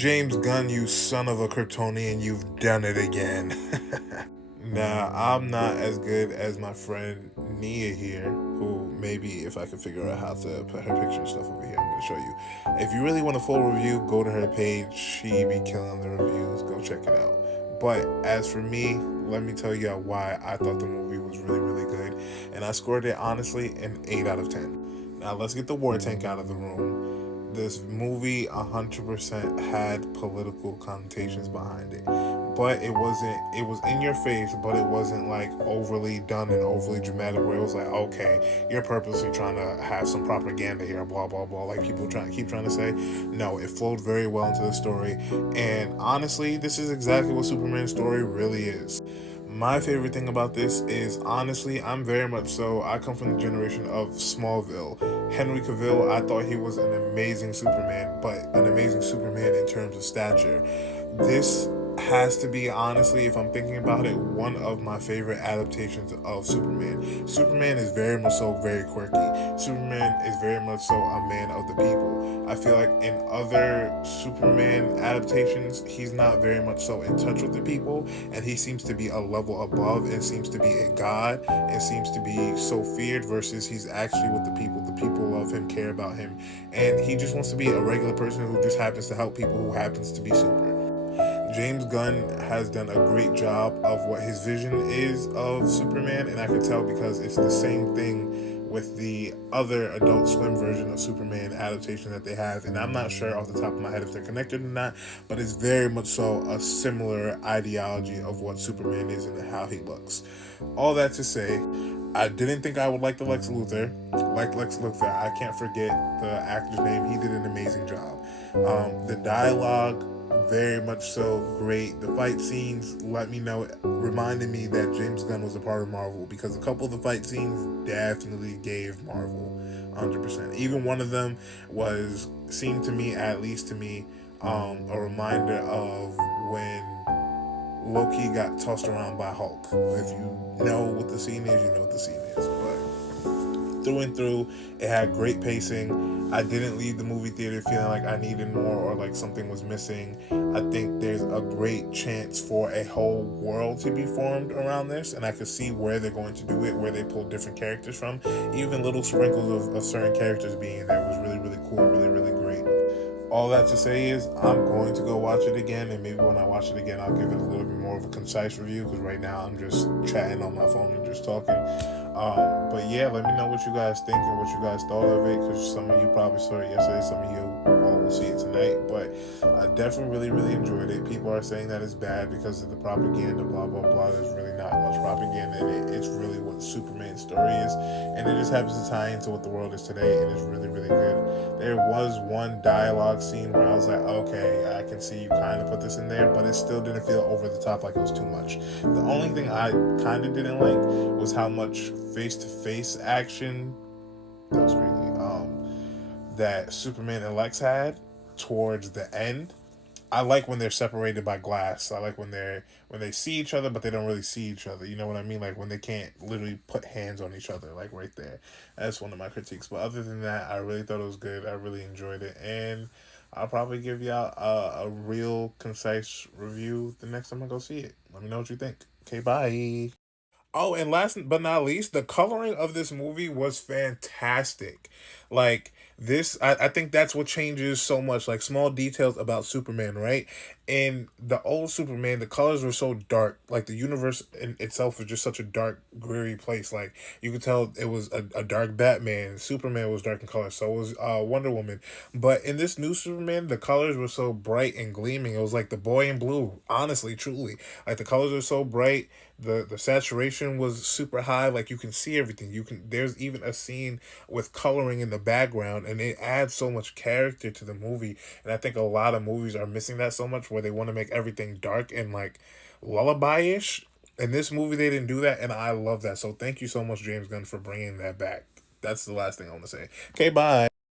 James Gunn, you son of a Kryptonian, you've done it again. Now, I'm not as good as my friend Nia here, who maybe if I could figure out how to put her picture and stuff over here, I'm going to show you. If you really want a full review, go to her page. She be killing the reviews. Go check it out. But as for me, let me tell you why I thought the movie was really, really good. And I scored it, honestly, an 8 out of 10. Now, let's get the war tank out of the room. This movie 100% had political connotations behind it, but it was in your face, but it wasn't like overly done and overly dramatic where it was like, okay, you're purposely trying to have some propaganda here, blah blah blah, like people keep trying to say. No, it flowed very well into the story, and honestly, this is exactly what Superman's story really is. My favorite thing about this is, honestly, I'm very much so, I come from the generation of Smallville. Henry Cavill, I thought he was an amazing Superman, but an amazing Superman in terms of stature. This has to be, honestly, if I'm thinking about it, one of my favorite adaptations of Superman. Superman is very much so very quirky. Superman is very much so a man of the people. I feel like in other Superman adaptations, he's not very much so in touch with the people, and he seems to be a level above and seems to be a god and seems to be so feared versus he's actually with the people. The people love him, care about him, and he just wants to be a regular person who just happens to help people who happens to be super. James Gunn has done a great job of what his vision is of Superman, and I could tell because it's the same thing with the other Adult Swim version of Superman adaptation that they have, and I'm not sure off the top of my head if they're connected or not, but it's very much so a similar ideology of what Superman is and how he looks. All that to say, I didn't think I would like the Lex Luthor. Like Lex Luthor, I can't forget the actor's name. He did an amazing job. The dialogue, very much so great. The fight scenes reminded me that James Gunn was a part of Marvel, because a couple of the fight scenes definitely gave Marvel 100%. Even one of them seemed to me, at least to me, a reminder of when Loki got tossed around by Hulk. If you know what the scene is, you know what the scene is. But through and through, it had great pacing. I didn't leave the movie theater feeling like I needed more or like something was missing. I think there's a great chance for a whole world to be formed around this, and I could see where they're going to do it, where they pull different characters from. Even little sprinkles of certain characters being there was really, really cool, really, really great. All that to say is, I'm going to go watch it again, and maybe when I watch it again, I'll give it a little bit more of a concise review, because right now I'm just chatting on my phone and just talking. But yeah, let me know what you guys think and what you guys thought of it, because some of you probably saw it yesterday, some of you all will see it tonight. But I definitely really, really enjoyed it. People are saying that it's bad because of the propaganda, blah, blah, blah. There's really not much propaganda in it. It's really what Superman's story is, and it just happens to tie into what the world is today, and it's really, really good. There was one dialogue scene where I was like, okay, I can see you kind of put this in there, but it still didn't feel over the top, like it was too much. The only thing I kind of didn't like was how much face-to-face action, that was crazy, that Superman and Lex had towards the end. I like when they're separated by glass. I like when they see each other, but they don't really see each other. You know what I mean? Like when they can't literally put hands on each other, like right there. That's one of my critiques. But other than that, I really thought it was good. I really enjoyed it, and I'll probably give y'all a real concise review the next time I go see it. Let me know what you think. Okay, bye. Oh, and last but not least, the coloring of this movie was fantastic. Like this, I think that's what changes so much. Like small details about Superman, right? In the old Superman, the colors were so dark. Like the universe in itself was just such a dark, dreary place. Like you could tell it was a dark Batman. Superman was dark in color. So was Wonder Woman. But in this new Superman, the colors were so bright and gleaming. It was like the boy in blue. Honestly, truly, like the colors are so bright. The saturation was super high. Like you can see everything. There's even a scene with coloring in the background, and it adds so much character to the movie. And I think a lot of movies are missing that so much, where they want to make everything dark and like lullaby-ish. In this movie, they didn't do that, and I love that. So thank you so much, James Gunn, for bringing that back. That's the last thing I want to say. Okay, bye.